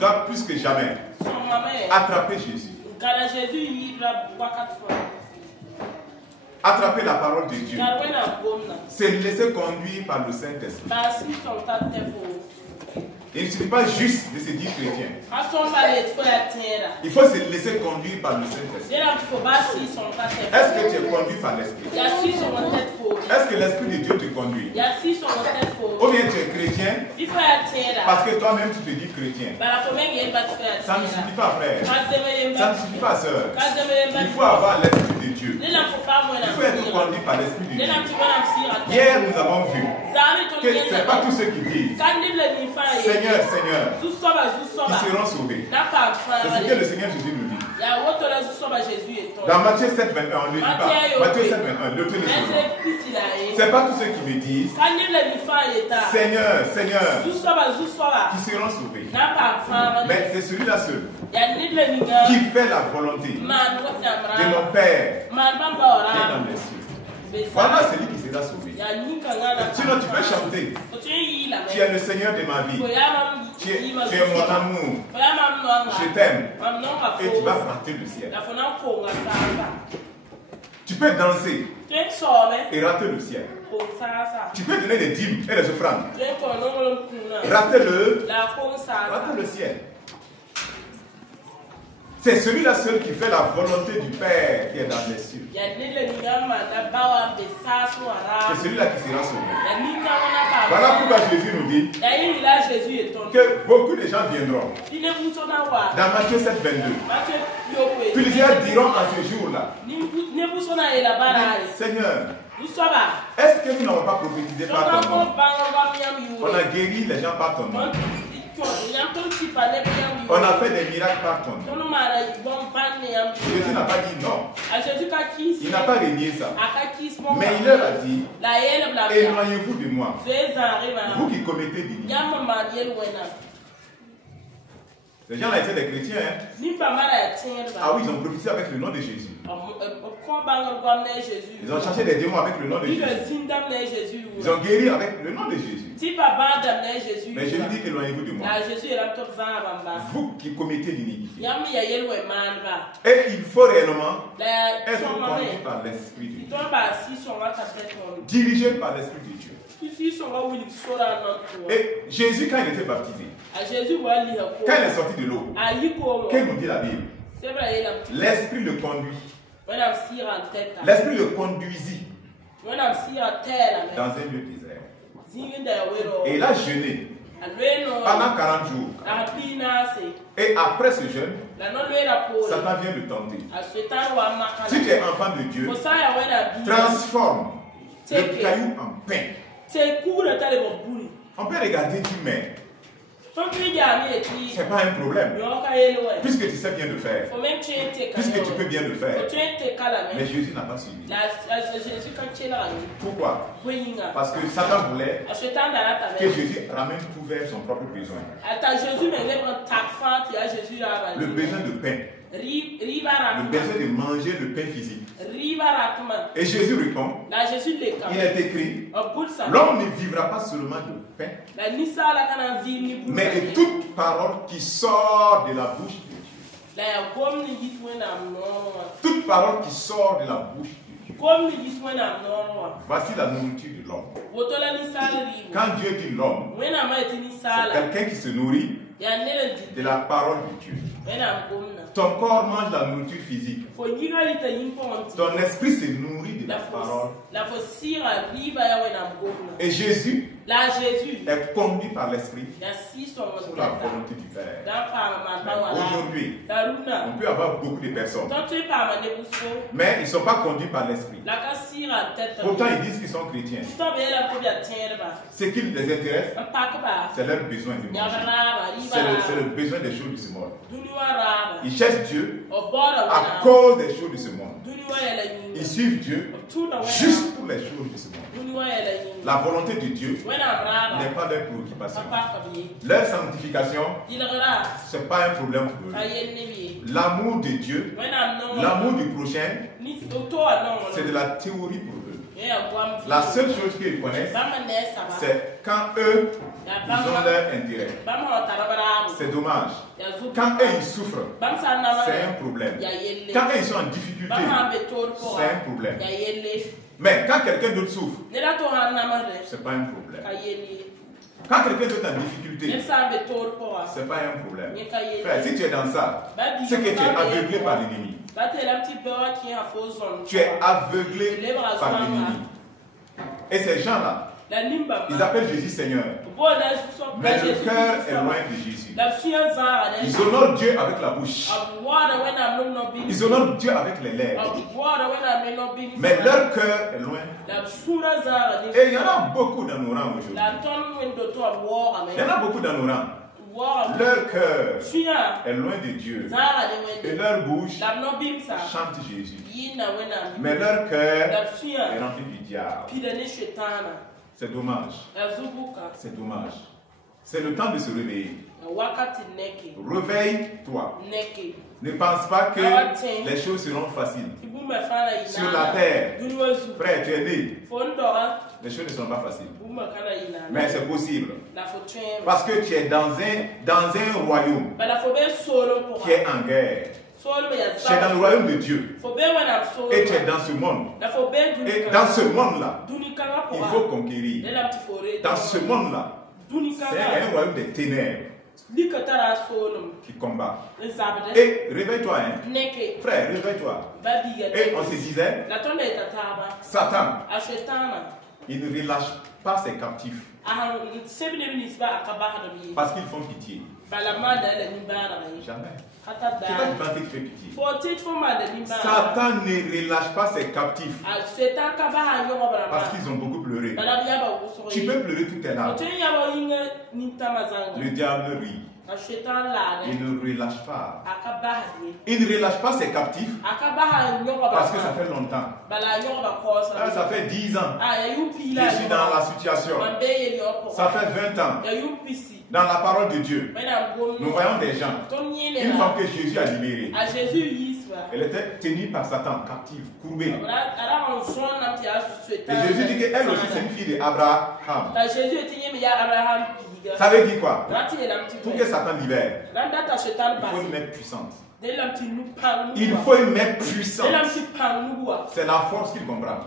dois plus que jamais attraper Jésus. Attraper la parole de Dieu. Se laisser conduire par le Saint-Esprit. Il ne suffit pas juste de se dire chrétien. Il faut se laisser conduire par le Saint-Esprit. Est-ce que tu es conduit par l'Esprit? Est-ce que l'Esprit de Dieu te conduit? Ou bien tu es chrétien parce que toi-même tu te dis chrétien? Ça ne suffit pas, frère. Ça ne suffit pas, sœur. Il faut avoir l'Esprit de Dieu. Il faut être conduit par l'Esprit de Dieu. Hier, nous avons vu que ce n'est pas tous ceux qui disent Seigneur, Seigneur, qui seront sauvés. C'est ce que le Seigneur Jésus nous dit. Dans Matthieu 7, 21, on ne dit pas. Matthieu 7, 21, le ce n'est pas tous ceux qui me disent Seigneur, Seigneur, qui seront sauvés. Mais c'est celui-là seul qui fait la volonté de mon Père qui est dans les cieux. Voilà celui qui sera sauvé. Sinon tu peux chanter. Tu es le Seigneur de ma vie. Tu es mon amour. Je t'aime. Et tu vas rater le ciel. Tu peux danser et rater le ciel. Tu peux donner des dîmes et des offrandes. Rater le ciel. C'est celui-là seul qui fait la volonté du Père qui est dans les cieux. C'est celui-là qui sera sauvé. Voilà pourquoi Jésus nous dit que beaucoup de gens viendront. Dans Matthieu 7, 22. Plusieurs diront en ce jour-là, Seigneur, est-ce que nous n'avons pas prophétisé par ton nom? On a guéri les gens par ton nom. On a fait des miracles par ton nom. Jésus n'a pas dit non. Il n'a pas renié ça. Mais il leur a dit, éloignez-vous de moi, vous qui commettez des miracles. Les gens là étaient des chrétiens. Hein? Ah oui, ils ont prophétisé avec le nom de Jésus. Ils ont cherché des démons avec le nom de Jésus. Ils ont guéri avec le nom de Jésus. Mais Jésus dit éloignez-vous de moi. Vous qui commettez l'iniquité. Et il faut réellement être conduit par l'Esprit de Dieu. Dirigé par l'Esprit de Dieu. Et Jésus, quand il était baptisé, quand il est sorti de l'eau, qu'est-ce que nous dit la Bible? L'Esprit le conduit. L'Esprit le conduisit dans un lieu désert. Et il a jeûné pendant 40 jours. Et après ce jeûne, Satan vient le tenter. Si tu es enfant de Dieu, transforme le caillou en pain. On peut regarder du mais c'est pas un problème. Puisque tu sais bien le faire. Puisque tu peux bien le faire. Mais Jésus n'a pas suivi. Pourquoi? Parce que Satan voulait que Jésus ramène tout vers son propre besoin. Le besoin de pain. Le besoin de manger le pain physique. Et Jésus répond, il est écrit, l'homme ne vivra pas seulement de pain, mais de toute parole qui sort de la bouche de Dieu. Toute parole qui sort de la bouche de Dieu. Voici la nourriture de l'homme. Quand Dieu dit l'homme, c'est quelqu'un qui se nourrit de la parole de Dieu. Ton corps mange la nourriture physique. Ton esprit se nourrit de la parole. Et Jésus est conduit par l'esprit sous la volonté du Père. Aujourd'hui, on peut avoir beaucoup de personnes, mais ils ne sont pas conduits par l'esprit. Pourtant, ils disent qu'ils sont chrétiens. Ce qui les intéresse, c'est leur besoin de manger. C'est le besoin des choses de ce monde. Ils cherchent Dieu à cause des choses de ce monde. Ils suivent Dieu juste pour les choses de ce monde. La volonté de Dieu n'est pas leur préoccupation. Leur sanctification, ce n'est pas un problème pour eux. L'amour de Dieu, l'amour du prochain, c'est de la théorie pour eux. La seule chose qu'ils connaissent, c'est quand eux, ils ont leur intérêt. C'est dommage. Quand eux, ils souffrent, c'est un problème. Quand eux, ils sont en difficulté, c'est un problème. Mais quand quelqu'un d'autre souffre, c'est pas un problème. Quand quelqu'un d'autre est en difficulté, c'est pas un problème. Frère, si tu es dans ça, c'est que tu es aveuglé par l'ennemi. Tu es aveuglé par l'ennemi. Et ces gens-là, ils appellent Jésus Seigneur. Mais le cœur est loin de Jésus. Ils honorent Dieu avec la bouche. Ils honorent Dieu avec les lèvres. Mais leur cœur est loin. Et il y en a beaucoup dans nos rangs aujourd'hui. Il y en a beaucoup dans nos rangs. Leur cœur est loin de Dieu. Et leur bouche chante Jésus. Mais leur cœur est rempli du diable. C'est dommage. C'est dommage. C'est le temps de se réveiller. Réveille-toi. Ne pense pas que les choses seront faciles. Sur la terre, frère, tu es né. Les choses ne sont pas faciles. Mais c'est possible. Parce que tu es dans un royaume qui est en guerre. Tu es dans le royaume de Dieu. Et tu es dans ce monde. Et dans ce monde-là, il faut conquérir. Dans ce monde-là, c'est un royaume des ténèbres qui combat. Et réveille-toi, hein. Frère, réveille-toi. Et on se disait, Satan, il ne relâche pas ses captifs. Parce qu'ils font pitié. Jamais. C'est pas du temps qu'il fait pitié. Satan ne relâche pas ses captifs. Parce qu'ils ont beaucoup pleuré. Tu peux pleurer toute tes larmes. Le diable rit. Il ne relâche pas. Il ne relâche pas ses captifs. Parce que ça fait longtemps. Ça fait 10 ans. Je suis dans la situation. Ça fait 20 ans. Dans la parole de Dieu, nous voyons des gens. Une femme que Jésus a libérée. Elle était tenue par Satan, captive, courbée. Et Jésus dit qu'elle aussi c'est une fille d'Abraham. Ça veut dire quoi? Pour que Satan libère, il faut une mère puissante. Il faut une mère puissante. C'est la force qu'il comprend.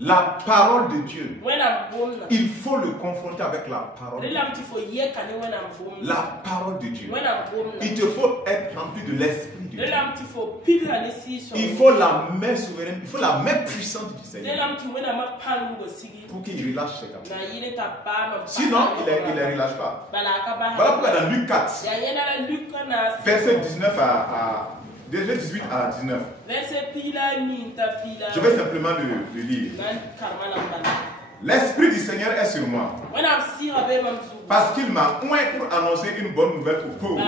La parole de Dieu, il faut le confronter avec la parole de Dieu. La parole de Dieu. Il te faut être rempli de l'esprit de Dieu. Il faut la main souveraine, il faut la main puissante du Seigneur pour qu'il relâche ses captifs. Sinon, il ne les relâche pas. Voilà pourquoi dans Luc 4, verset 19 à 18 à 19. Je vais simplement le lire. L'Esprit du Seigneur est sur moi. Parce qu'il m'a oint pour annoncer une bonne nouvelle aux pauvres.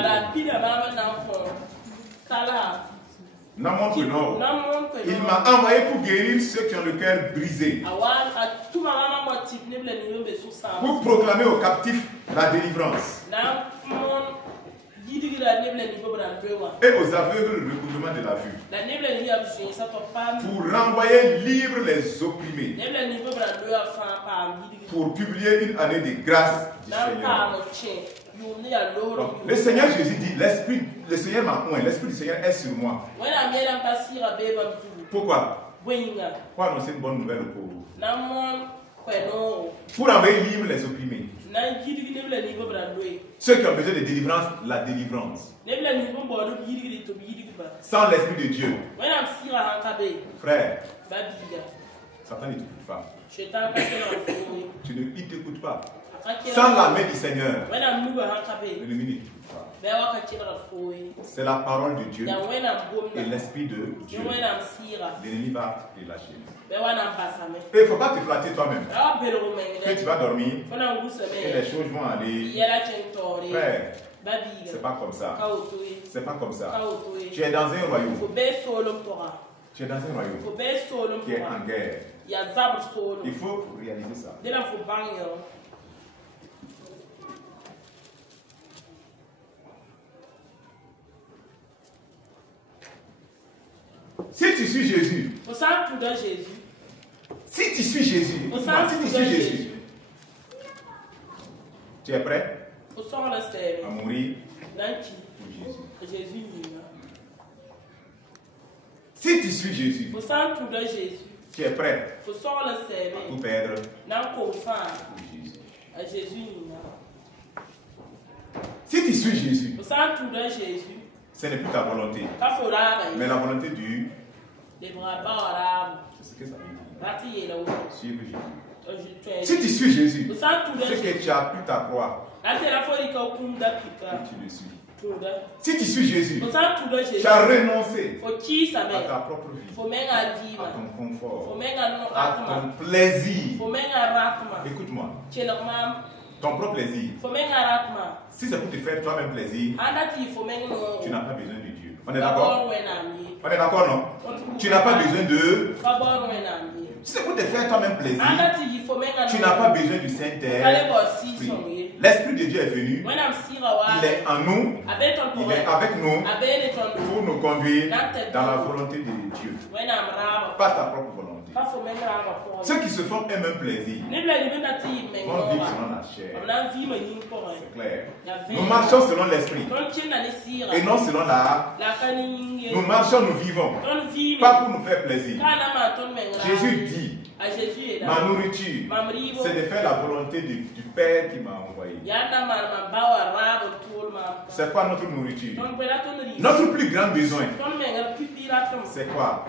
Il m'a envoyé pour guérir ceux qui ont le cœur brisé. Pour proclamer aux captifs la délivrance. Et aux aveugles le recouvrement de la vue. Pour renvoyer libres les opprimés. Pour publier une année de grâce du Seigneur. Donc, le Seigneur Jésus dit, le Seigneur m'a oint, l'Esprit du Seigneur est sur moi. Pourquoi? Pour annoncer une bonne nouvelle aux pauvres. Pour envoyer libres les opprimés. Ceux qui ont besoin de délivrance, la délivrance. Sans l'Esprit de Dieu. Frère, Satan ne t'écoute pas. Il ne t'écoute pas. Sans la main du Seigneur, l'ennemi ne t'écoute pas. C'est la parole de Dieu et l'Esprit de Dieu. L'ennemi va te lâcher. Et il ne faut pas te flatter toi-même. Que tu vas dormir et les choses vont aller. Frère, c'est pas comme ça. C'est pas comme ça. Tu es dans un royaume. Tu es dans un royaume qui est en guerre. Il faut réaliser ça. Si tu suis Jésus. Si tu suis Jésus. Tu es prêt à mourir pour Jésus. Si tu suis Jésus, tu es prêt à tout perdre pour Jésus. Si tu suis Jésus, ce n'est plus ta volonté, mais la volonté du... C'est ce que ça veut dire. Suivre Jésus. Si tu suis Jésus, c'est que tu as pris ta croix et tu le suis. Si tu suis Jésus, tu as renoncé à ta propre vie, à ton confort, à ton plaisir. Écoute-moi. Ton propre plaisir. Si c'est pour te faire toi-même plaisir, tu n'as pas besoin de Dieu. On est d'accord? On est d'accord, non? Tu n'as pas besoin de... Si c'est pour te faire toi-même plaisir, tu n'as pas besoin du Saint-Esprit. L'Esprit de Dieu est venu. Il est en nous. Il est avec nous pour nous conduire dans la volonté de Dieu. Pas ta propre volonté. Ceux qui se font eux-mêmes plaisir vont vivre selon la chair. C'est clair. Nous marchons selon l'Esprit et non selon la... Nous marchons, nous vivons. Pas pour nous faire plaisir. Jésus dit, ma nourriture, c'est de faire la volonté du Père qui m'a envoyé. C'est quoi notre nourriture? Notre plus grand besoin, c'est quoi?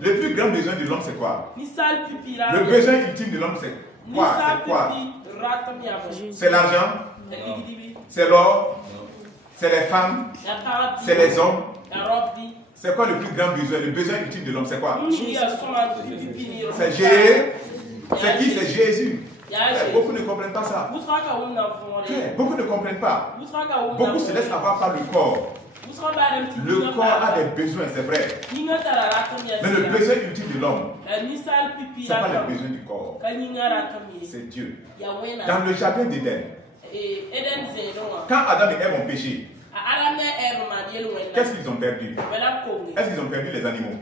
Le plus grand besoin de l'homme, c'est quoi? Le besoin ultime de l'homme, c'est quoi? C'est quoi? C'est l'argent? C'est l'or? C'est les femmes? C'est les hommes? C'est quoi le plus grand besoin? Le besoin ultime de l'homme, c'est quoi? C'est Jésus. C'est qui? C'est Jésus. Beaucoup ne comprennent pas ça. Beaucoup ne comprennent pas. Beaucoup se laissent avoir par le corps. Le corps a des besoins, c'est vrai. Mais le besoin ultime de l'homme, ce n'est pas le besoin du corps. C'est Dieu. Dans le jardin d'Éden, quand Adam et Ève ont péché, qu'est-ce qu'ils ont perdu? Est-ce qu'ils ont perdu les animaux?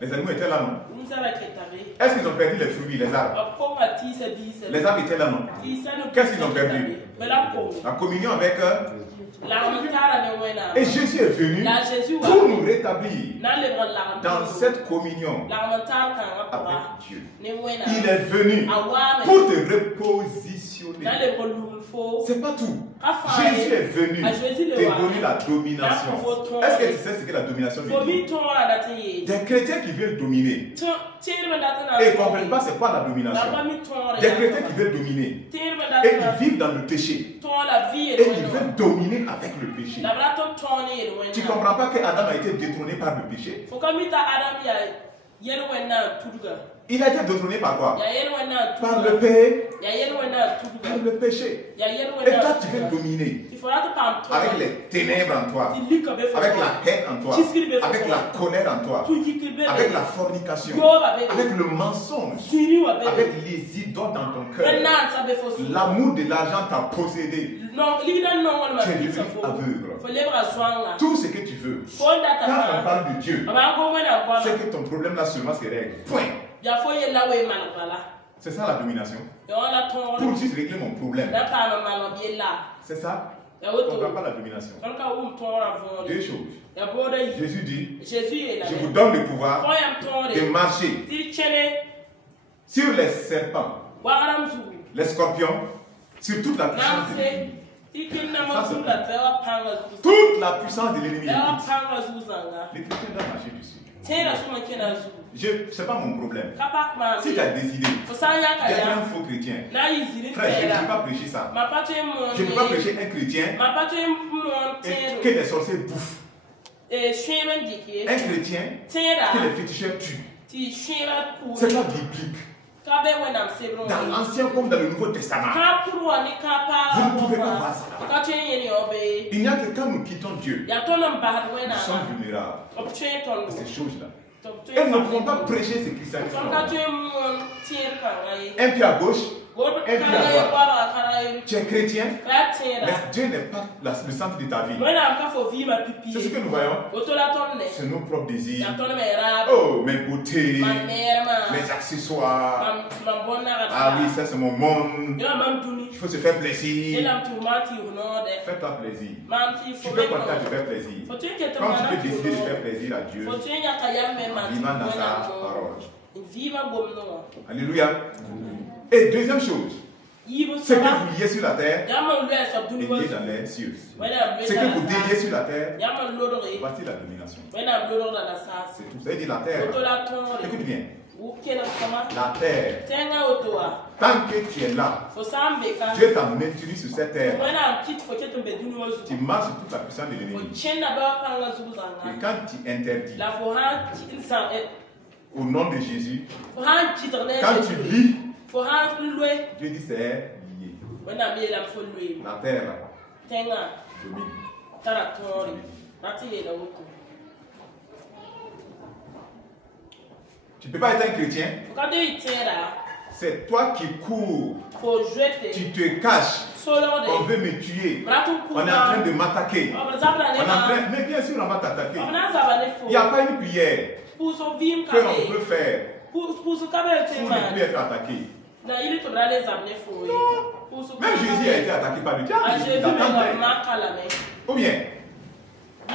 Les animaux étaient là, non? Est-ce qu'ils ont perdu les fruits, les arbres? Les arbres étaient là, non? Qu'est-ce qu'ils ont perdu? La communion avec eux. Et Jésus est venu pour nous rétablir dans cette communion avec Dieu. Il est venu pour te repositionner. C'est pas tout. Jésus est venu te donner la domination. Est-ce que tu sais ce que la domination veut dire? Des chrétiens qui veulent dominer et ne comprennent pas c'est quoi la domination. Des chrétiens qui veulent dominer et ils vivent dans le péché et ils veulent dominer avec le péché. Tu ne comprends pas que Adam a été détrôné par le péché? Il a été détrôné par quoi? Par le péché. Par le péché. Et toi, tu veux dominer avec les ténèbres en toi, avec la haine en toi, avec la colère en toi, avec la fornication, avec le mensonge, avec les idoles dans ton cœur. L'amour de l'argent t'a possédé. Tu es devenu aveugle. Tout ce que tu veux. Quand on parle de Dieu, c'est que ton problème là seulement se règle. Point. C'est ça la domination. Pour juste régler mon problème. C'est ça. On ne comprend pas la domination. Deux choses. Jésus dit, je vous donne le pouvoir de marcher sur les serpents, les scorpions, sur toute la puissance de l'ennemi. Toute la puissance de l'ennemi. Les chrétiens doivent marcher dessus. Ce n'est pas mon problème. Si tu as décidé d'être un faux chrétien, frère, je ne peux pas prêcher ça. Je ne peux pas prêcher un chrétien et que les sorciers bouffent. Un chrétien que les féticheurs tuent. Ce n'est pas biblique. Dans l'Ancien comme dans le Nouveau Testament, vous ne pouvez pas voir ça. Il n'y a que quand nous quittons Dieu, nous sommes vulnérables à ces choses-là. Et nous ne pouvons pas prêcher ce christianisme. Un pied à gauche, un pied à droite. Tu es chrétien, mais Dieu n'est pas le centre de ta vie. C'est ce que nous voyons. C'est nos propres désirs. Oh, mes beautés, mes accessoires. Ah oui, ça c'est mon monde. Il faut se faire plaisir. Fais-toi plaisir. Tu peux continuer de faire plaisir. Quand tu peux décider de faire plaisir à Dieu, vivant dans sa parole. Alléluia. Et deuxième chose, ce que vous liez sur la terre, est lié dans les cieux. Ce que vous déliez sur la terre, voici la domination. C'est tout. Ça veut dire la terre. Écoute bien. La terre, tant que tu es là, Dieu t'a maintenu sur cette terre. Tu marches sur toute la puissance de l'ennemi. Et quand tu interdis, au nom de Jésus, quand tu lis, Dieu dit c'est lié. La terre domine. Tu ne peux pas être un chrétien. C'est toi qui cours. Tu te caches. On veut me tuer. On est en train de m'attaquer. Mais bien sûr, on va t'attaquer. Il n'y a pas une prière que l'on peut faire pour ne plus être attaqué. Non. Même Jésus a été attaqué par le diable. Ou bien, il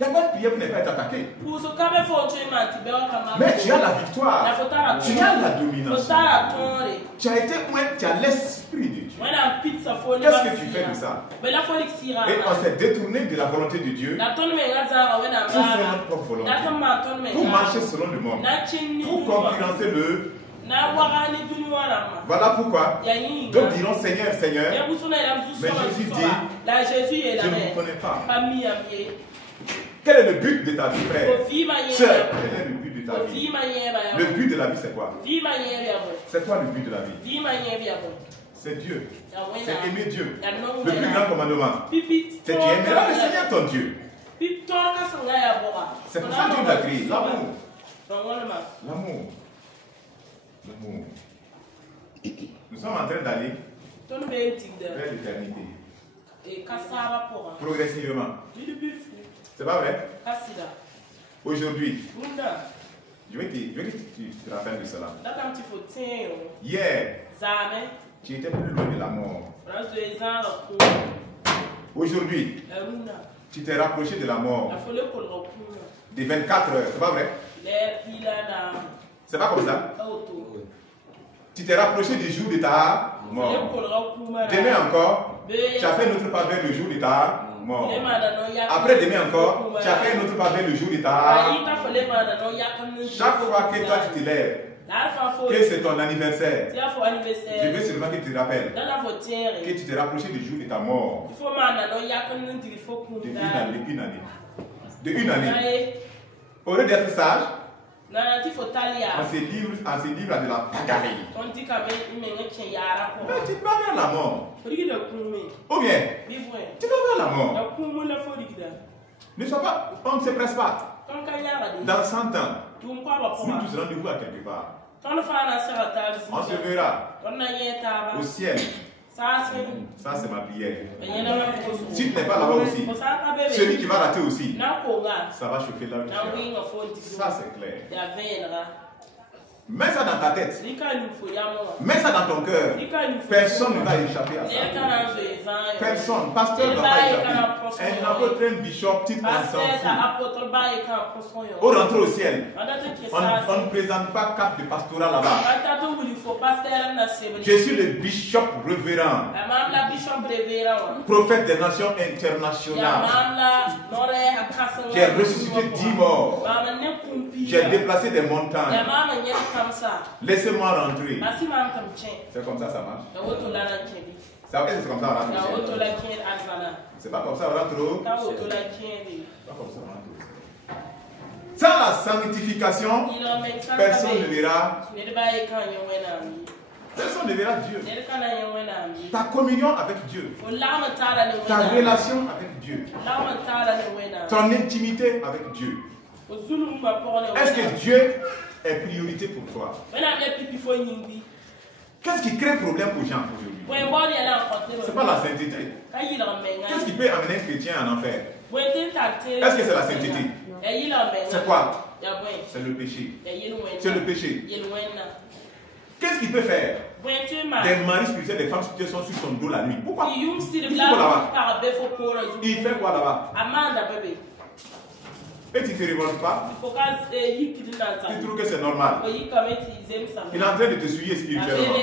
n'y a pas de prière pour ne pas être attaqué. Mais tu as la victoire. Tu as la domination. Tu as été tu as l'esprit de Dieu. Qu'est-ce que tu fais de ça? Et on s'est détourné de la volonté de Dieu pour faire notre propre volonté. Pour marcher selon le monde. Pour concurrencer le. Voilà pourquoi d'autres diront Seigneur, Seigneur. Mais Jésus dit, je ne vous connais pas. Quel est le but de ta vie, frère? Sœur, quel est le but de ta vie? Le but de la vie, c'est quoi? C'est quoi le but de la vie? C'est Dieu. C'est aimer Dieu. Le plus grand commandement. C'est tu aimeras le Seigneur ton Dieu. C'est pour ça que Dieu t'a créé. L'amour. L'amour. Nous sommes en train d'aller vers l'éternité. Progressivement. C'est pas vrai? Aujourd'hui, je veux que tu te rappelles de cela. Hier, tu étais plus loin de la mort. Aujourd'hui, tu t'es rapproché de la mort. Des 24 heures, c'est pas vrai? C'est pas comme ça? Tu t'es rapproché du jour de ta mort. Demain encore, tu as fait un autre pas vers le jour de ta mort. Après demain encore, tu as fait un autre pas vers le jour de ta mort. Chaque fois que toi tu te lèves, que c'est ton anniversaire, je veux seulement que tu te rappelles que tu t'es rapproché du jour de ta mort. De une année. Au lieu d'être sage, on se livre à de la bagarre. Mais tu vas vers la mort. Ou bien, tu vas vers la mort. Ne sois pas, on ne se presse pas. Dans 100 ans, nous tous rendez-vous à quelque part. On se verra au ciel. Ça c'est ma prière. Si tu n'es pas là-bas aussi, celui qui va rater aussi, ça va chauffer là où tu es. Ça c'est clair. Mets ça dans ta tête. Mets ça dans ton cœur. Personne ne va échapper à ça. Personne. Pasteur ne va pas échapper. Un apôtre, un bishop, titre, on s'en fout. Au rentrer au ciel, on ne présente pas carte de pastorat là-bas. Je suis le bishop révérend. Prophète des nations internationales. J'ai ressuscité 10 morts. J'ai déplacé des montagnes. Laissez-moi rentrer. C'est comme ça marche. C'est comme ça on rentre. C'est pas comme ça on rentre. C'est pas comme ça on rentre. Sans la sanctification, personne ne verra. Personne ne verra Dieu. Ta communion avec Dieu. Ta relation avec Dieu. Ton intimité avec Dieu. Est-ce que Dieu est priorité pour toi? Qu'est-ce qui crée problème aux gens aujourd'hui? C'est pas la sainteté. Qu'est-ce qui peut amener un chrétien en enfer? Est-ce que c'est la sainteté? C'est quoi? C'est le péché. C'est le péché. Qu'est-ce qu'il peut faire? Des maris spirituels, des femmes spirituelles sont sur son dos la nuit. Pourquoi? Il fait quoi là-bas? Et tu ne te révoltes pas? Tu trouves que c'est normal? Il est en train de te suivre spirituellement.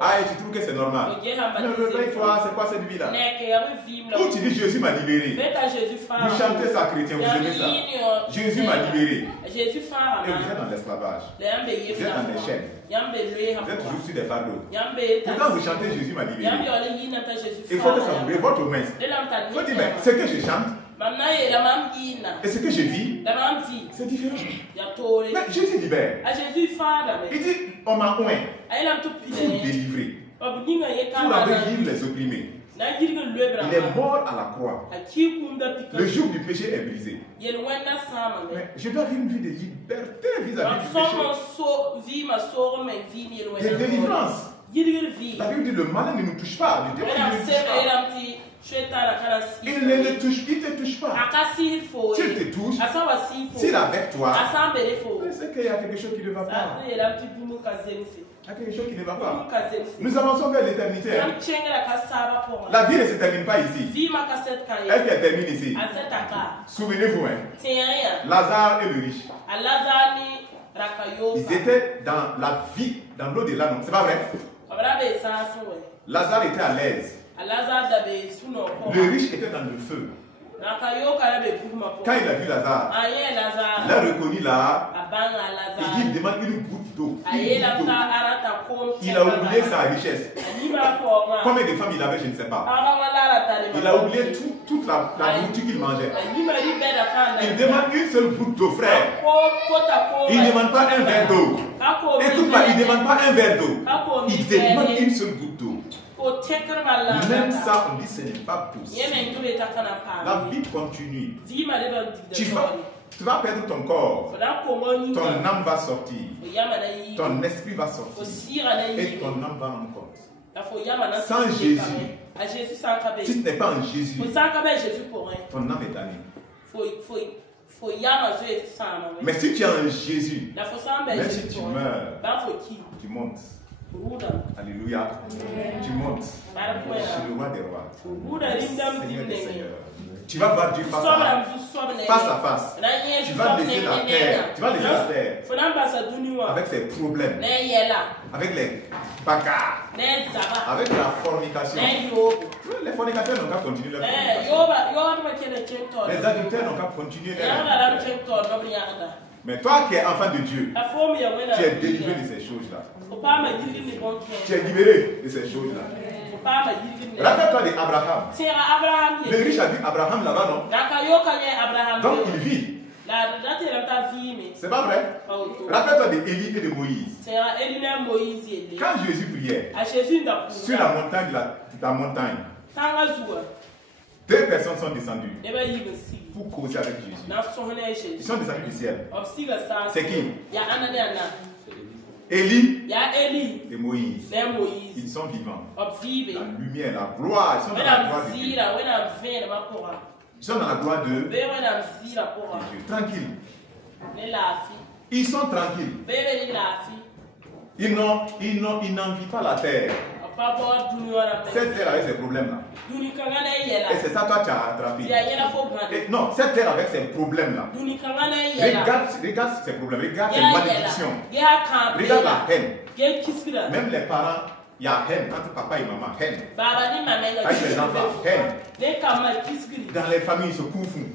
Ah, et tu trouves que c'est normal? Ne réveille toi, c'est quoi cette vie-là? Où tu dis Jésus m'a libéré. Vous chantez ça chrétien, vous aimez ça. Jésus m'a libéré. Et vous êtes dans l'esclavage. Vous êtes dans les chaînes. Vous êtes toujours sur des fardeaux. Pourtant vous chantez Jésus m'a libéré. Il faut que ça vous révolte aux mains. Il faut dire, mais ce que je chante et ce que je vis, c'est différent. Mais Jésus libère. Il dit, on m'a oint pour délivrer, pour avélir les opprimés. Il est mort à la croix. Le joug du péché est brisé. Mais je dois vivre une vie de liberté vis-à-vis du péché. De délivrance. La Bible dit le malin ne nous touche pas. Le démon ne nous touche pas. Il ne te touche pas. S'il te touche, s'il est avec toi, c'est qu'il y a quelque chose qui ne va pas. Il y a quelque chose qui ne va pas. Nous avançons vers l'éternité. La vie ne se termine pas ici. Est-ce qu'elle termine ici? Souvenez-vous, Lazare et le riche. Ils étaient dans la vie, dans l'au-delà, non? C'est pas vrai? Lazare était à l'aise. Le riche était dans le feu. Quand il a vu Lazare, il a reconnu là, et il demande une goutte d'eau. Il a oublié sa richesse. Combien de femmes il avait, je ne sais pas. Il a oublié toute la nourriture qu'il mangeait. Il demande une seule goutte d'eau, frère. Il ne demande pas un verre d'eau. Écoute-moi, il ne demande pas un verre d'eau. Il demande une seule goutte d'eau. Même ça, on dit ce n'est pas possible. La vie continue. Tu vas perdre ton corps. Ton âme va sortir. Ton esprit va sortir. Et ton âme va en compte. Sans Jésus, si tu n'es pas en Jésus, ton âme est damnée. Mais si tu es en Jésus, même si tu meurs, tu montes. Alléluia. Tu montes. Je suis le roi des rois. Seigneur des seigneurs. Tu vas voir Dieu face à face. Tu vas laisser la terre. Tu vas laisser la terre. Avec ses problèmes. Avec les bagarres. Avec la fornication. Les fornicateurs n'ont qu'à continuer leur fornication. Les adultères n'ont qu'à continuer leur. Mais toi qui es enfant de Dieu, tu es délivré de ces choses-là. Tu es libéré de ces choses-là. Rappelle-toi d'Abraham. Le riche a vu Abraham là-bas, non? Donc il vit. C'est pas vrai? Rappelle-toi d'Élie et de Moïse. Quand Jésus priait sur la montagne de la montagne, deux personnes sont descendues pour causer avec Jésus. Ils sont descendus du ciel. C'est qui? Élie et Moïse. Ils sont vivants. La lumière, la gloire. Ils sont dans la gloire de Dieu. Ils sont dans la gloire de Dieu. Tranquille. Ils sont tranquilles. Ils n'envient pas la terre. Cette terre avec ses problèmes-là. Et c'est ça toi tu as attrapé. Et non, cette terre avec ses problèmes-là. Regarde ses problèmes, regarde ses malédictions. Regarde la haine. Même les parents, il y a haine entre papa et maman. Haine. Avec les enfants, haine. Dans les familles, ils se confondent.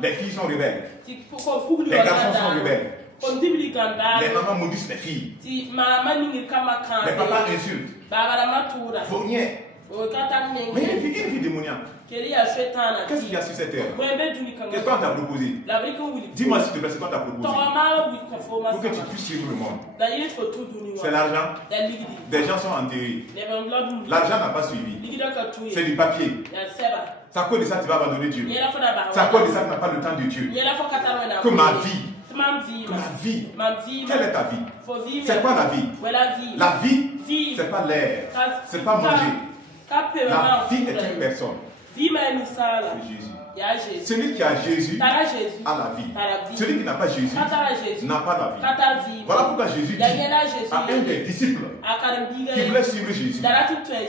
Les filles sont rebelles. Les garçons sont rebelles. Les mamans maudissent les filles. Les papas insultent. Faut rien. Mais une vie démoniaque. Qu'est-ce qu'il y a sur cette terre? Qu'est-ce qu'on t'a proposé? Dis-moi s'il te plaît, c'est qu'on t'a proposé pour que tu puisses suivre le monde. C'est l'argent. Des gens sont enterrés. L'argent n'a pas suivi. C'est du papier. C'est à cause de ça que tu vas abandonner Dieu. C'est à cause de ça que tu n'as pas le temps de Dieu. Que ma vie. Quelle est ta vie? C'est quoi la vie? La vie, c'est pas l'air, c'est pas manger. La vie est une personne. C'est Jésus. Celui qui a Jésus a la vie. Celui qui n'a pas Jésus n'a pas la vie. Voilà pourquoi Jésus dit à un des disciples qui voulait suivre Jésus,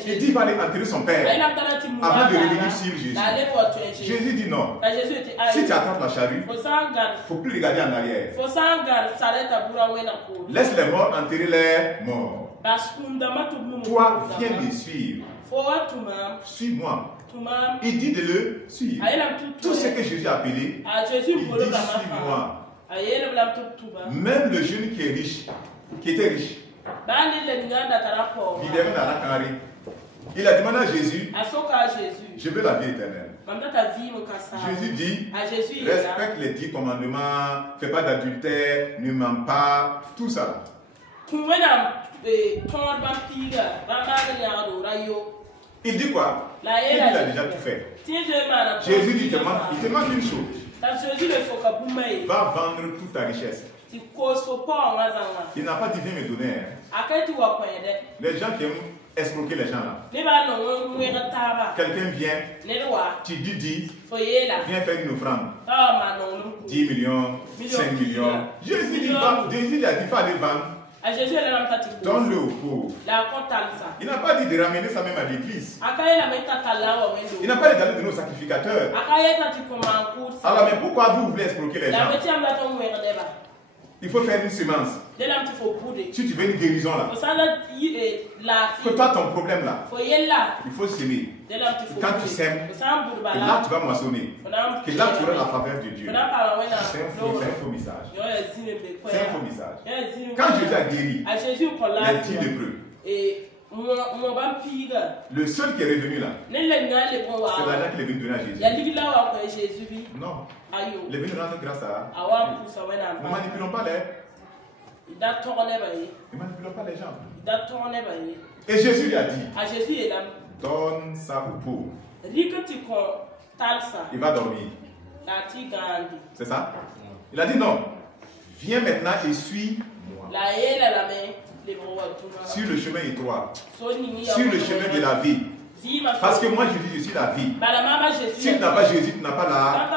il dit qu'il va aller enterrer son père avant de revenir suivre Jésus. Jésus dit non. Si tu attrapes la charrue, il ne faut plus regarder en arrière. Laisse les morts enterrer les morts. Toi, viens me suivre. Suis-moi. Il dit de le suivre. Tout ce que Jésus a appelé, il dit suis-moi. Même le jeune qui est riche, qui était riche, il a demandé à Jésus, je veux la vie éternelle. Jésus dit, respecte les 10 commandements, fais pas d'adultère, ne mens pas, tout ça. Il dit quoi? Il a déjà tout fait. Jésus dit, il te manque une chose. Va vendre toute ta richesse. Il n'a pas dit viens me donner. Les gens qui aiment escroquer les gens là. Quelqu'un vient, tu dis, viens faire une offrande. 10 millions, 5 millions. Jésus dit, il a dit, faut aller vendre. Donne-le aux pauvres. Il n'a pas dit de ramener ça même à l'église. Il n'a pas dit d'aller donner aux sacrificateurs. Alors, mais pourquoi vous voulez escroquer les gens? Il faut faire une semence. Si tu veux une guérison là, que toi ton problème là, il faut s'aimer. Quand tu sèmes, et là tu vas moissonner. Que là tu auras la faveur de Dieu. C'est un faux message. C'est un faux message. Quand Jésus a guéri les 10 lépreux, le seul qui est revenu là, c'est l'argent qu'il est venu donner à Jésus. Non. Il est venu rendre grâce à. Ne manipulons pas les. Ne manipulons pas les gens. Et Jésus lui a dit, donne ça aux pauvres. Il va dormir. C'est ça? Il a dit non. Viens maintenant et suis-moi. Sur le chemin étroit. Sur le chemin de la vie. Parce que moi je suis la vie. Si tu n'as pas Jésus, tu n'as pas la.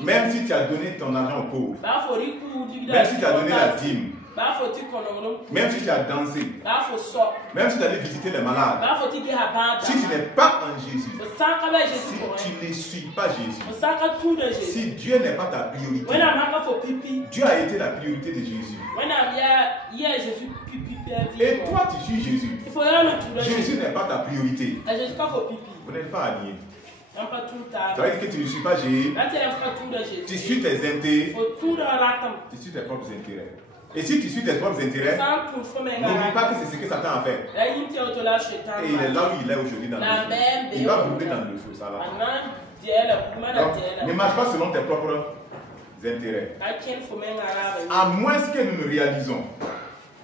Même si tu as donné ton argent aux pauvres, même si tu as donné la dîme, même si tu as dansé, même si tu as allé visiter les malades, si tu n'es pas en Jésus, si tu ne suis pas Jésus, si Dieu n'est pas ta priorité, Dieu a été la priorité de Jésus. Et toi tu suis Jésus. Jésus n'est pas ta priorité. Vous n'êtes pas alliés. Ça veut dire que tu ne suis pas Jésus. Tu suis tes intérêts. Tu suis tes propres intérêts. Et si tu suis tes propres intérêts, n'oublie pas que c'est ce que Satan a fait. Et il est là où il est aujourd'hui dans le feu. Il va brûler dans le feu, ça là. Donc, ne marche pas selon tes propres intérêts. À moins que nous ne réalisons.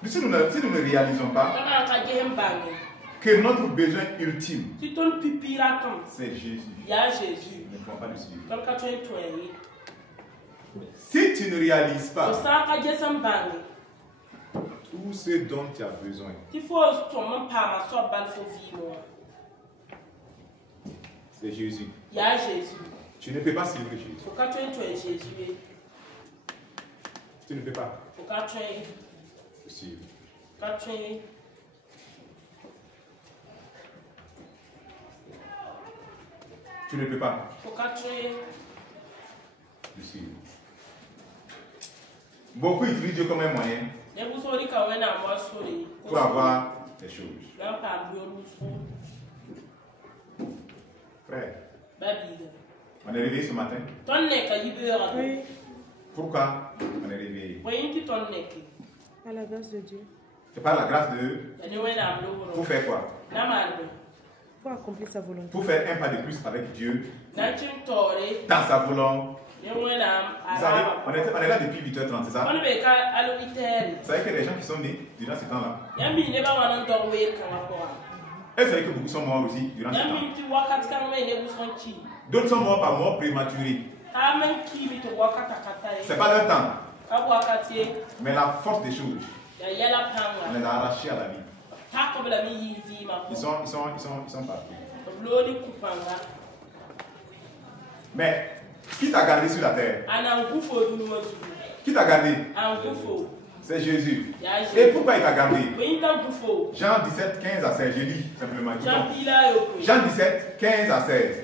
Si nous ne réalisons pas que notre besoin ultime, c'est Jésus. Nous ne pouvons pas le suivre. Si tu ne réalises pas tout ce dont tu as besoin, c'est Jésus. Tu ne peux pas suivre Jésus. Tu ne peux pas suivre. Tu ne peux pas le suivre. Beaucoup utilisent Dieu comme un moyen pour avoir des choses. Frère, on est réveillé ce matin. Oui. Pourquoi on est réveillé? Par la grâce de Dieu. C'est par la grâce de Dieu. Pour faire quoi? Pour accomplir sa volonté. Pour faire un pas de plus avec Dieu. Dans sa volonté. Vous savez, on est là depuis 8h30, c'est ça? Vous savez que les gens qui sont nés durant ce temps-là, et vous savez que beaucoup sont morts aussi durant ce temps. D'autres sont morts par mort prématurée. Ce n'est pas leur temps. Mais la force des choses, on les a arrachés à la vie. Ils sont partis. Mais qui t'a gardé sur la terre? Qui t'a gardé? C'est Jésus. Et pourquoi il t'a gardé? Jean 17, 15 à 16. Je lis simplement. Jean 17, 15 à 16.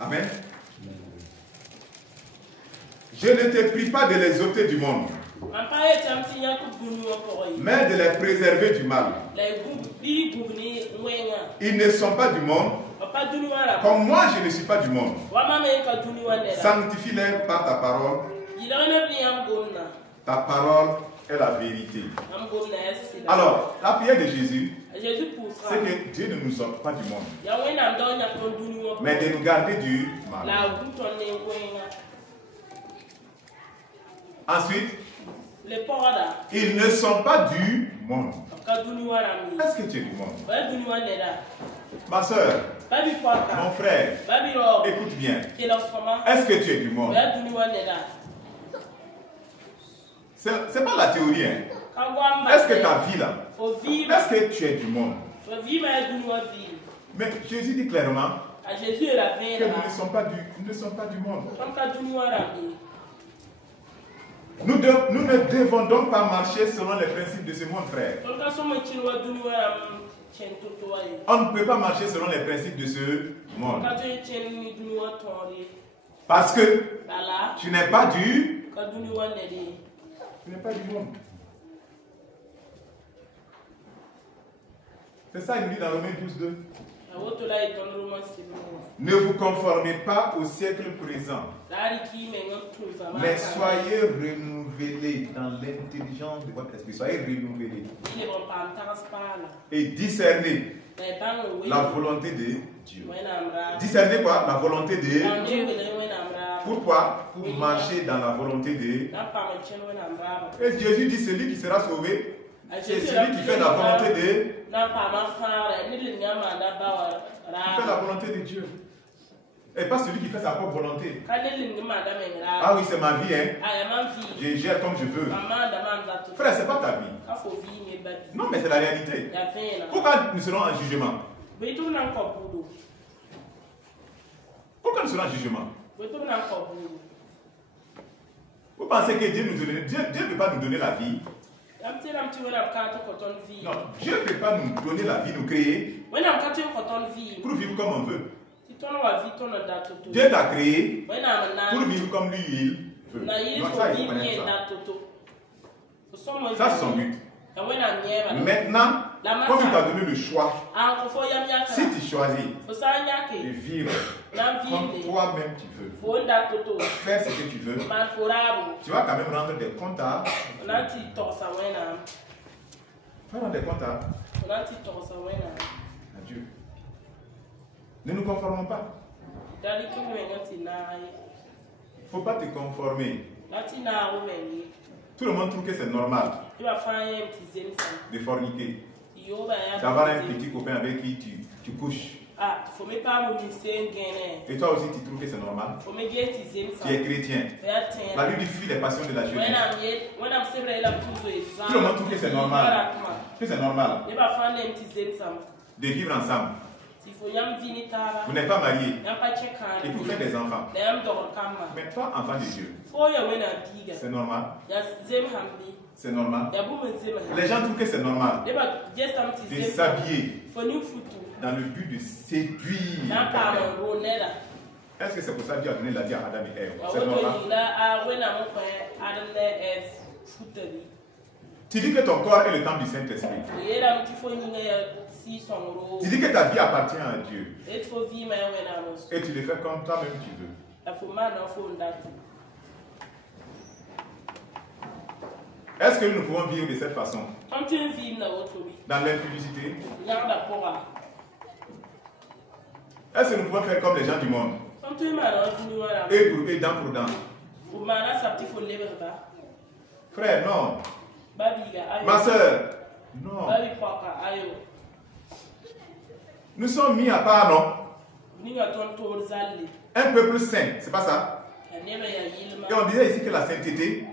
Amen. Je ne te prie pas de les ôter du monde, mais de les préserver du mal. Ils ne sont pas du monde, comme moi je ne suis pas du monde. Sanctifie-les par ta parole. Ta parole est la vérité. Alors, la prière de Jésus, c'est que Dieu ne nous sort pas du monde, mais de nous garder du mal. Ensuite, ils ne sont pas du monde. Est-ce que tu es du monde? Ma soeur, mon frère, écoute bien. Est-ce que tu es du monde? C'est pas la théorie. Hein? Est-ce que ta vie là, est-ce que tu es du monde? Mais Jésus dit clairement que nous ne sommes pas du monde. Nous ne devons donc pas marcher selon les principes de ce monde, frère. On ne peut pas marcher selon les principes de ce monde. Parce que tu n'es pas du monde. C'est ça, il dit dans Romains 12:2. Ne vous conformez pas au siècle présent, mais soyez renouvelés dans l'intelligence de votre esprit. Soyez renouvelés. Et discernez la volonté de Dieu. Discernez quoi? La volonté de Dieu. Pourquoi? Pour marcher dans la volonté de Dieu. Et Jésus dit celui qui sera sauvé, c'est celui qui fait la volonté de Dieu. Qui fait la volonté de Dieu. Et pas celui qui fait sa propre volonté. Ah oui, c'est ma vie, hein. Je gère comme je veux. Frère, c'est pas ta vie. Non, mais c'est la réalité. Pourquoi nous serons en jugement? Pourquoi nous serons en jugement? Vous pensez que Dieu nous donne... Dieu ne peut pas nous donner la vie. Non, Dieu ne peut pas nous donner la vie, nous créer pour vivre comme on veut. Dieu t'a créé pour vivre comme lui il veut. Donc ça, il faut connaître ça. Ça, c'est son but. Maintenant, comme il t'a donné le choix, si tu choisis de vivre comme toi-même tu veux, faire ce que tu veux, tu vas quand même rendre des comptes à Dieu. Ne nous conformons pas. Il ne faut pas te conformer. Tout le monde trouve que c'est normal de forniquer, d'avoir un petit copain avec qui tu couches. Et toi aussi tu trouves que c'est normal. Tu es chrétien. La Bible dit fuis les passions de la jeunesse. Tout le monde trouve que c'est normal. Que c'est normal de vivre ensemble. Vous n'êtes pas marié et vous faites des enfants. Mais toi, enfant de Dieu, c'est normal. C'est normal. Les gens trouvent que c'est normal de s'habiller dans le but de séduire. Est-ce que c'est pour ça que Dieu a donné la vie à Adam et Ève? C'est normal. Tu dis que ton corps est le temple du Saint-Esprit. Tu dis que ta vie appartient à Dieu. Et tu le fais comme toi-même tu veux. Est-ce que nous pouvons vivre de cette façon? Dans l'impudicité? Est-ce que nous pouvons faire comme les gens du monde? Et pour eux, dent pour dent. Frère, non. Ma soeur, non. Nous sommes mis à part, non? Un peuple saint, c'est pas ça? Et on disait ici que la sainteté,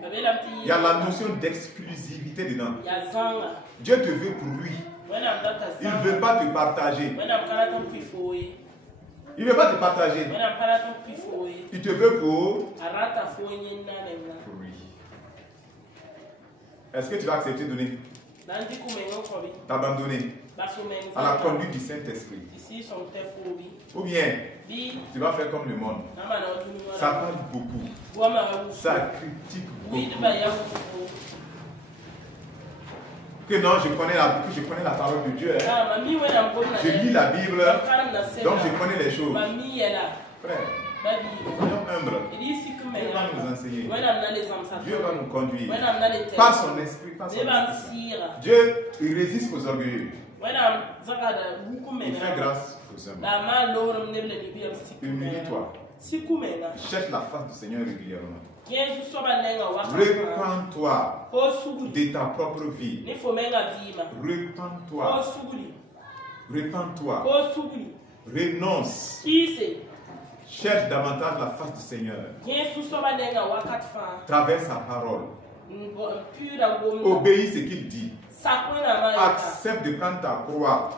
il y a la notion d'exclusivité dedans. Dieu te veut pour lui. Il ne veut pas te partager. Il ne veut pas te partager. Il te veut pour lui. Est-ce que tu vas accepter de donner? T'abandonner à la conduite du Saint-Esprit? Ou bien tu vas faire comme le monde. Ça parle beaucoup. Ça critique beaucoup. Que non, je connais la parole de Dieu. Hein. Je lis la Bible, donc je connais les choses. Frère, soyons humbles. Dieu va nous enseigner. Dieu va nous conduire. Par son esprit, par son esprit. Dieu, il résiste aux orgueilleux. Il fait grâce aux hommes. Humilie-toi. Cherche la face du Seigneur régulièrement. Repends-toi de ta propre vie. Repends-toi. Repends-toi. Renonce. Cherche davantage la face du Seigneur. Traverse sa parole. Obéis ce qu'il dit. Accepte de prendre ta croix.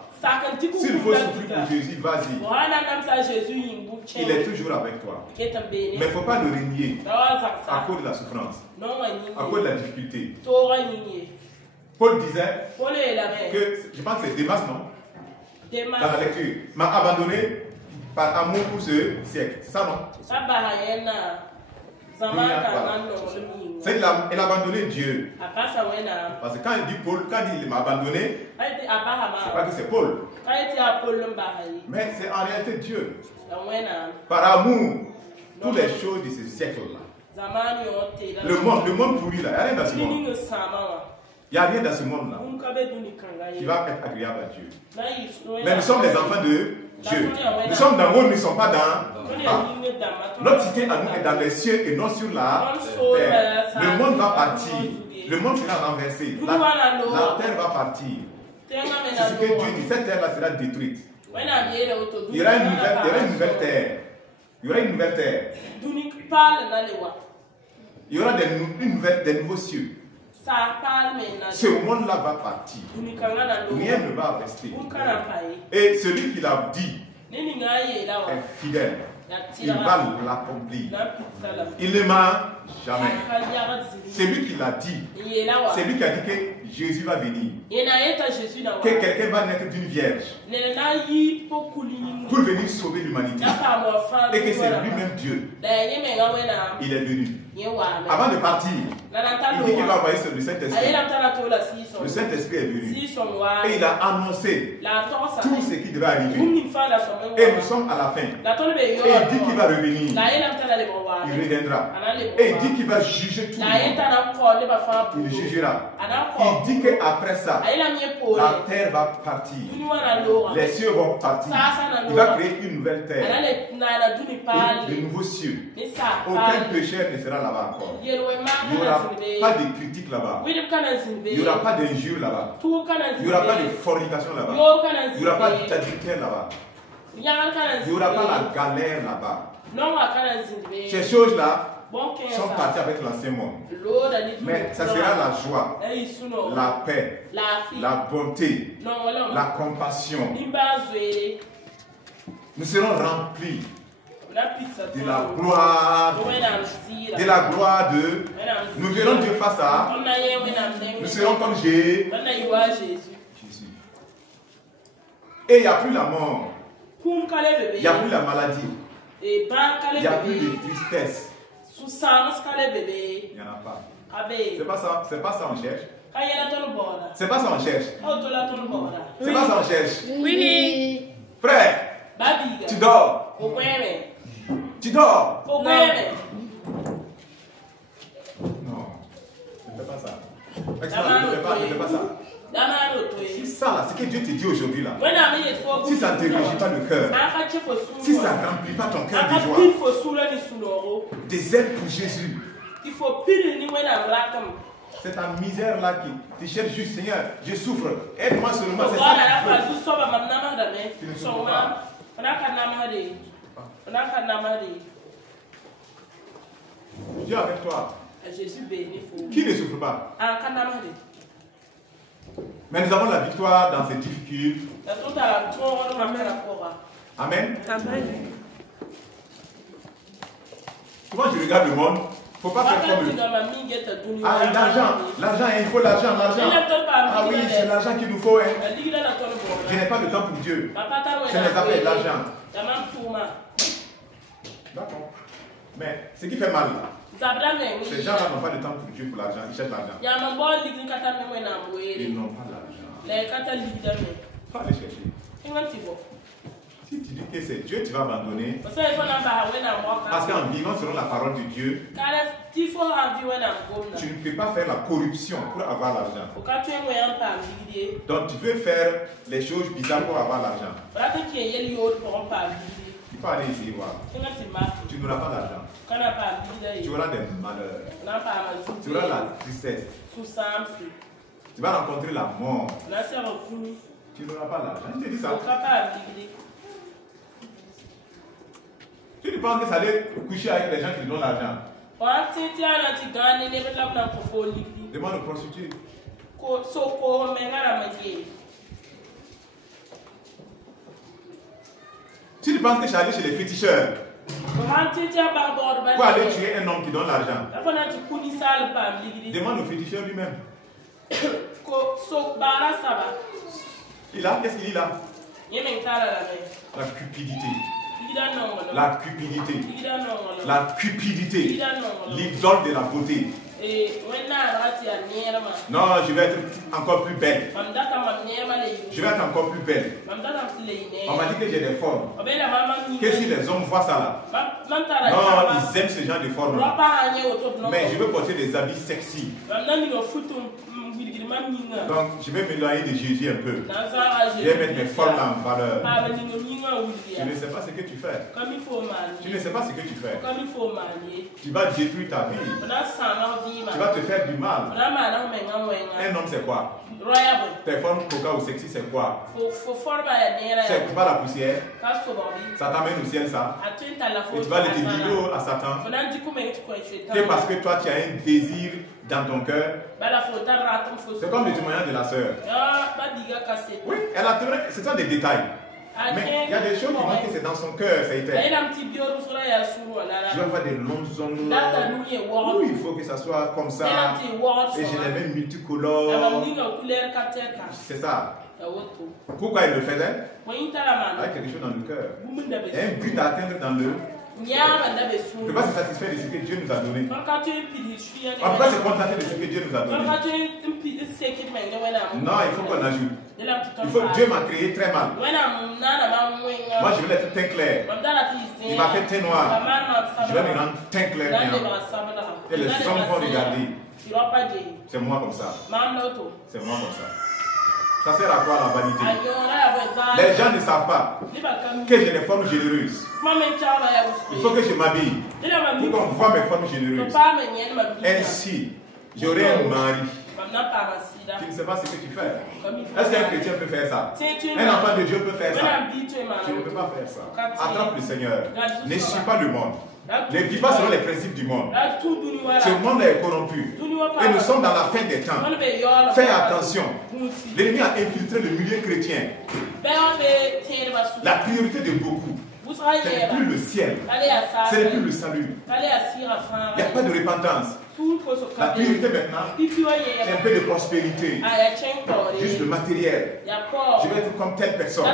S'il faut souffrir pour Jésus, vas-y. Il est toujours avec toi. Mais il ne faut pas le renier à cause de la souffrance, à cause de la difficulté. Paul disait que, je pense que c'est Démas, non? Dans la lecture, m'a abandonné par amour pour ce siècle. C'est ça, non? C'est qu'il a abandonné Dieu. Parce que quand il dit Paul, quand il m'a abandonné, c'est pas que c'est Paul. Mais c'est en réalité Dieu. Par amour pour les choses de ce siècle-là. Le monde pour lui, là, il n'y a rien dans ce monde. Il n'y a rien dans ce monde-là qui va être agréable à Dieu. Mais nous sommes les enfants de Dieu. Nous sommes dans le monde, nous ne sommes pas dans bas. Notre cité à nous est dans les cieux et non sur la terre. Le monde va partir. Le monde sera renversé. La terre va partir. C'est ce que Dieu dit. Cette terre-là sera détruite. Il y aura une nouvelle terre. Il y aura une nouvelle terre. Il y aura des nouveaux cieux. Ce monde-là va partir. Rien ne va rester. Et celui qui l'a dit est fidèle. Il va l'accomplir. Il ne ment jamais. C'est lui qui l'a dit. C'est lui qui a dit que Jésus va venir. Que quelqu'un va naître d'une vierge pour venir sauver l'humanité. Et que c'est lui-même Dieu. Il est venu. Avant de partir, il dit qu'il va envoyer le Saint-Esprit. Le Saint-Esprit est venu. Et il a annoncé tout ce qui devait arriver. Et nous sommes à la fin. Et il dit qu'il va revenir. Il reviendra. Et il dit qu'il va juger tout le monde. Il jugera. Il dit qu'après ça, la terre va partir. Les cieux vont partir. Il va créer une nouvelle terre. De nouveaux cieux. Aucun pécheur ne sera là-bas encore. Il n'y aura pas de critiques là-bas. Il n'y aura pas d'injures là-bas. Il n'y aura pas de fornication là-bas. Il n'y aura pas d'adultère là-bas. Il n'y aura pas la galère là-bas. Ces choses-là sont parties avec l'ancien monde. Mais ça sera la joie, la paix, la bonté, la compassion. Nous serons remplis de la gloire de nous verrons Dieu face à nous serons comme Jésus. Et il n'y a plus la mort, il n'y a plus la maladie, il n'y a plus de tristesse, il n'y en a pas. C'est pas ça on cherche. C'est pas ça on cherche. C'est pas ça on cherche. Oui. Frère, tu dors. Tu dors. Non, ne fais pas ça. Ne fais pas ça. Si ça là, ce que Dieu te dit aujourd'hui là, si ça ne te régit pas le cœur, si ça ne remplit pas ton cœur de joie, des aides pour Jésus, c'est ta misère là qui tu cherches juste, Seigneur, je souffre, aide-moi seulement, c'est ça. Tu ne souffres pas. Dieu avec toi. Qui ne souffre pas? Mais nous avons la victoire dans ces difficultés. Amen. Amen. Souvent je regarde le monde, il ne faut pas faire comme eux. Ah, l'argent, il faut l'argent. Ah oui, c'est l'argent qu'il nous faut. Hein. Je n'ai pas le temps pour Dieu. C'est mes affaires, l'argent. D'accord. Mais ce qui fait mal, ces gens-là n'ont pas le temps pour Dieu pour l'argent, ils cherchent l'argent. Ils n'ont pas l'argent. Il faut aller chercher. Si tu dis que c'est Dieu, tu vas abandonner. Parce qu'en vivant selon la parole de Dieu, tu ne peux pas faire la corruption pour avoir l'argent. Donc tu veux faire les choses bizarres pour avoir l'argent. Il faut aller essayer voir. Tu n'auras pas d'argent. Tu auras des malheurs. Tu auras la tristesse. Tu vas rencontrer la mort. Tu n'auras pas l'argent. Je te dis ça. Tu penses que ça allait coucher avec les gens qui donnent l'argent? Demande aux prostituées. Si tu penses que je suis allé chez les féticheurs pour aller tuer un homme qui donne l'argent, demande au féticheur lui-même. Il a, qu'est-ce qu'il dit là? La cupidité. La cupidité. La cupidité. L'idole de la beauté. Non, je vais être encore plus belle. Je vais être encore plus belle. On m'a dit que j'ai des formes. Que si les hommes voient ça là, non, ils aiment ce genre de forme là. Mais je veux porter des habits sexy. Donc je vais m'éloigner de Jésus un peu. Je vais mettre mes formes en valeur. Tu ne sais pas ce que tu fais. Tu ne sais pas ce que tu fais. Tu vas détruire ta vie. Tu vas te faire du mal. Un homme c'est quoi? Tes formes coca ou sexy c'est quoi? C'est pas la poussière. Ça t'amène au ciel ça. Et tu vas le dire à Satan. C'est parce que toi tu as un désir dans ton cœur. C'est comme le témoignage de la sœur. Oui, elle a tourné. Ce sont des détails. Mais il y a des choses qui montrent que c'est dans son cœur, ça a été. Je vais faire des longues ongles. Oui, il faut que ça soit comme ça. Et je les mets multicolores. C'est ça. Pourquoi il le faisait? Avec quelque chose dans le cœur. Il y a un but à atteindre dans le. On ne peut pas se satisfaire de ce que Dieu nous a donné. On ne peut pas se contenter de ce que Dieu nous a donné. Non, il faut qu'on ajoute. Dieu m'a créé très mal. Moi, je voulais être teint clair. Il m'a fait teint noir. Je vais me rendre teint clair bien. Et les hommes vont regarder. C'est moi comme ça. C'est moi comme ça. Ça sert à quoi la vanité? Les gens ne savent pas que j'ai des formes généreuses. Il faut que je m'habille pour qu'on voit mes formes généreuses. Ainsi, j'aurai un mari. Tu ne sais pas ce que tu fais. Est-ce qu'un chrétien peut faire ça? Un enfant de Dieu peut faire ça? Tu ne peux pas faire ça. Attrape le Seigneur. Ne suis pas le monde. Ne vis pas selon les principes du monde. Ce monde est corrompu. Et nous sommes dans la fin des temps. Fais attention. L'ennemi a infiltré le milieu chrétien. La priorité de beaucoup, ce n'est plus le ciel. Ce n'est plus le salut. Il n'y a pas de repentance. La priorité maintenant, c'est un peu de prospérité. Juste le matériel. Je vais être comme telle personne.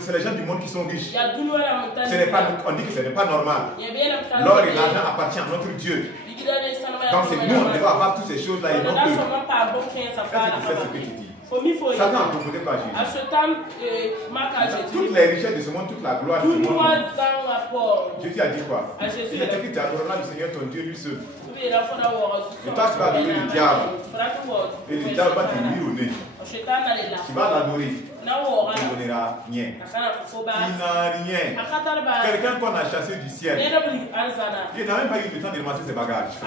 C'est les gens du monde qui sont riches. On dit que ce n'est pas normal. L'or et l'argent appartiennent à notre Dieu. Donc c'est nous, on doit avoir toutes ces choses-là et non eux. C'est ce que tu dis. Satan a proposé par Jésus. Toutes les richesses de ce monde, toute la gloire de ce monde. Jésus a dit quoi? Il a dit que tu adoreras le Seigneur ton Dieu lui seul. Et toi tu vas adorer le diable. Et le diable va te nuire au nez. Tu vas l'adorer. Tu ne donneras rien. Il n'a rien. Quelqu'un qu'on a chassé du ciel. Il n'a même pas eu le temps de ramasser ses bagages. Il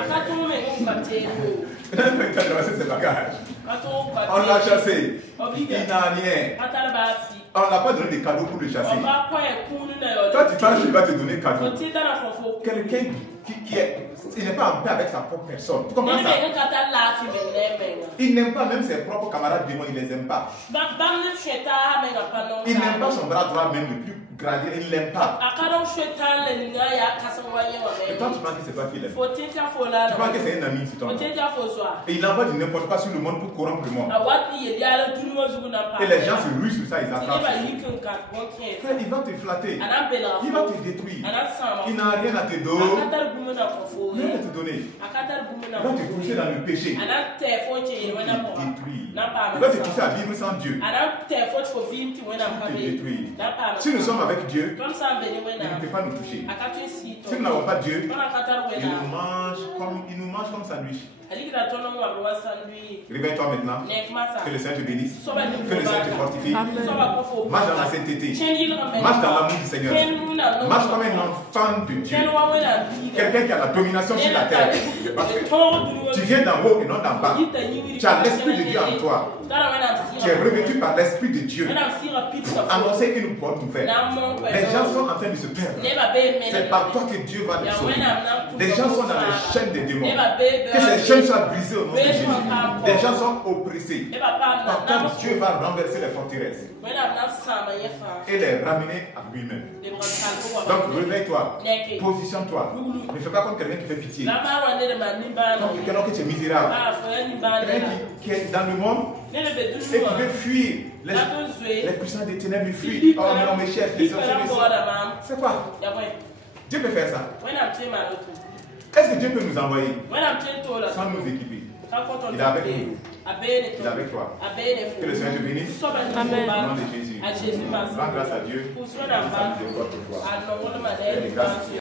n'a même pas eu le temps de ramasser ses bagages. On l'a chassé. Il n'a rien. On n'a pas donné des cadeaux pour le chasser. Toi, tu penses qu'il va te donner cadeau. Quelqu'un qui est... Il n'est pas en paix avec sa propre personne. Tu comprends ça? Il n'aime pas même ses propres camarades démons, il ne les aime pas. Il n'aime pas son bras droit même le plus gradé, il ne l'aime pas. Et toi, tu penses que c'est toi qui l'aimes. Tu penses que c'est un ami, c'est toi. Et il envoie du n'importe quoi sur le monde pour corrompre le monde. Et les gens se ruent sur ça, ils attrapent. Frère, il va te flatter. Il va te détruire. Il n'a rien à te donner. Rien à te donner. Il va te pousser dans le péché. Il va te détruire. Il va te pousser à vivre sans Dieu. Il te détruire. Si nous sommes avec Dieu, il ne peut pas nous toucher. Si nous n'avons pas Dieu, il nous mange comme sandwich. Réveille-toi maintenant. Que le Seigneur te bénisse. Que le Seigneur te fortifie. Marche dans la sainteté. Marche dans l'amour du Seigneur. Marche comme un enfant de Dieu. Quelqu'un qui a la domination sur la terre. Parce que tu viens d'en haut et non d'en bas. Tu as l'Esprit de Dieu en toi. Tu es revêtu par l'Esprit de Dieu. Annoncer une bonne nouvelle. Les gens sont en train de se perdre. C'est par toi que Dieu va les sauver. Les gens sont dans les chaînes des démons. Que ces chaînes soient brisées au nom de Jésus. Les gens sont oppressés. Par toi, Dieu va renverser les forteresses et les ramener à lui-même. Donc réveille-toi, positionne-toi. Ne fais pas comme quelqu'un qui fait pitié. Quelqu'un qui est misérable. Quelqu'un qui est dans le monde et qui veut fuir les puissants des ténèbres. Il fuit. Oh non, mes chers, c'est quoi? Dieu peut faire ça. Est-ce que Dieu peut nous envoyer sans nous équiper? Il est avec nous. Il est avec toi. Que le Seigneur te bénisse. Amen. Au nom de Jésus. Rends grâce à Dieu. Rends grâce à Dieu.